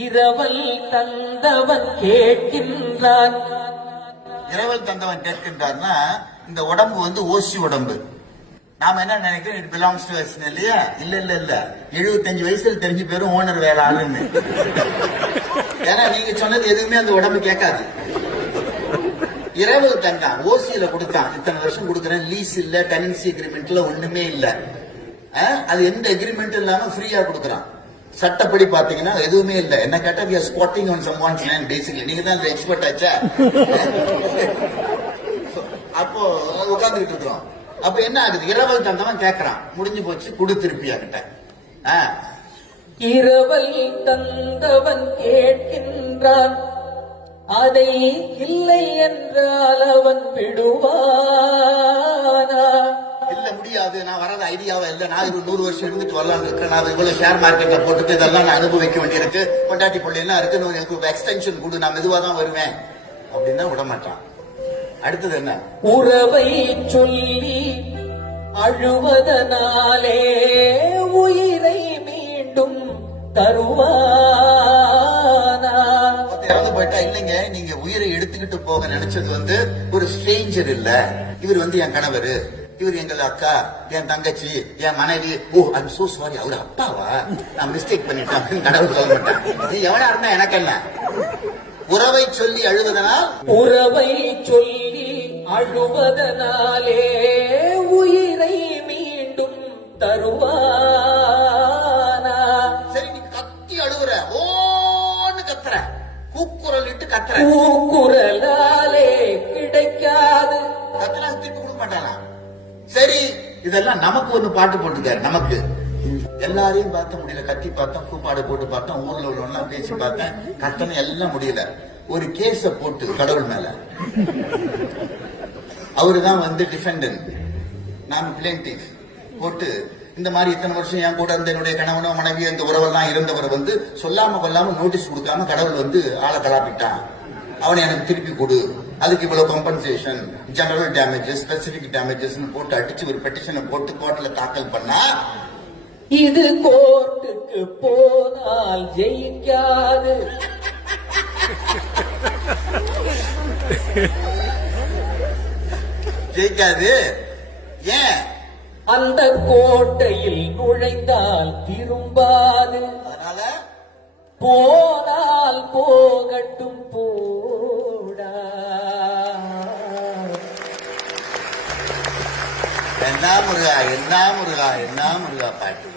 இரவல் தந்தவன் கேட்கின்றான். இரவல் தந்தவன் கேட்கின்றான்னா இந்த உடம்பு வந்து ஓசி உடம்பு. நாம என்ன நினைக்கிறோம், இட் பிலாங்ஸ் டு அஸ் இல்லையா? இல்ல இல்ல இல்ல, 75 வயசுல தெரிஞ்சு பேரும் ஓனர் வேலை ஆளுன்னு. ஏன்னா நீங்க சொன்னது எதுவுமே அந்த உடம்பு கேட்காது. இரவல் தந்தான், ஓசியில கொடுத்தான், இத்தனை வருஷம் கொடுக்கறேன், லீஸ் இல்ல, டெனன்சி அக்ரிமெண்ட்ல ஒண்ணுமே இல்ல. அது எந்த அக்ரிமெண்ட் இல்லாம ஃப்ரீயா கொடுக்கறான். சட்டப்படி பாத்தீங்கன்னா எதுவுமே இல்ல. என்ன கேட்டா we are squatting on someone's land basically. நீங்க தான் எக்ஸ்பர்ட் ஆச்சா? அப்போ உட்கார்ந்துட்டு இருக்கிறோம். அப்ப என்ன ஆகுது, இரவல் தந்தவன் கேட்கறான், முடிஞ்சு போச்சு, குடு திருப்பியா கிட்ட. இரவல் தந்தவன் கேட்கின்றான், அதை இல்லை என்றால் அவன் விடுவானா? இல்ல முடியாது, நான் வராத ஐடியாவே இல்ல, நான் 100 வருஷம் இருந்துட்டு வரலாம் இருக்கேன், நான் இவ்வளவு ஷேர் மார்க்கெட்ல போட்டுட்டு இதெல்லாம் நான் அனுபவிக்க வேண்டியிருக்கு, கொண்டாட்டி பிள்ளைலாம் இருக்கு, எனக்கு எக்ஸ்டென்ஷன் கொடு, நான் மெதுவா தான் வருவேன் அப்படின்னா விட மாட்டான். அடுத்தது என்ன, உறவை சொல்லி அழுவதனாலே உயிரை மீண்டும் தருவானா? இறந்து போயிட்டா இல்லைங்க, நீங்க உயிரை எடுத்துக்கிட்டு போக நினைச்சது வந்து ஒரு ஸ்ட்ரேஞ்சர் இல்ல, இவர் வந்து என் கணவர், இவர் எங்கள் அக்கா, என் தங்கச்சி, என் மனைவி. ஓ ஐம் சோ சாரி, அவர் அப்பாவா, நான் மிஸ்டேக் பண்ணிட்டேன், கடவுள் சொல்ல மாட்டேன். நீ எவனா இருந்தா எனக்கு என்ன. உறவை சொல்லி அழுவதனால், உறவை சொல்லி அழுவதனாலே உயிரை மீண்டும் தருவானா? சரி நீ கத்தி அழுவுற, ஓன்னு கத்துற, கூக்குரல் இட்டு கத்துற, கூக்குரலாலே கிடைக்காது, கத்துனா திருப்பி கொடுக்க மாட்டானா? சரி இதெல்லாம் நமக்கு ஒண்ணு பாட்டு போட்டுக்காரு. நமக்கு எல்லாரையும் பார்த்த முடியல, கத்தி பார்த்தோம், கூப்பாடு போட்டு பார்த்தோம், ஊர்ல உள்ளவெல்லாம் பேசி பார்த்தேன், கட்டணம் எல்லாம் முடியல. ஒரு கேஸ போட்டு கடவுள் மேல, அவருதான் வந்து டிஃபெண்டன்ட், நான் பிளேன்டிஃப் போட்டு, இந்த மாதிரி இத்தனை வருஷம் என் கூட இருந்த என்னுடைய கணவனோ மனைவியோ இந்த உறவெல்லாம் இருந்தவர் வந்து சொல்லாம கொள்ளாம நோட்டீஸ் கொடுக்காம கடவுள் வந்து ஆளை கலாப்பிட்டான், அவனை எனக்கு திருப்பி கொடு, அதுக்கு இவ்வளவு compensation, general damages, specific damages போட்டு அடிச்சு ஒரு பெட்டிஷனை போட்டு கோர்ட்ல தாக்கல் பண்ணா, இது கோர்ட்டுக்கு போனால் ஜெயிக்காது, ஜெயிக்காது. ஏன்? அந்த கோட்டையில் நுழைந்தால் திரும்பாது, அதனால போனால் போகட்டும் போடா. என்ன முருகா, என்ன முருகா, என்ன முருகா பாட்டு.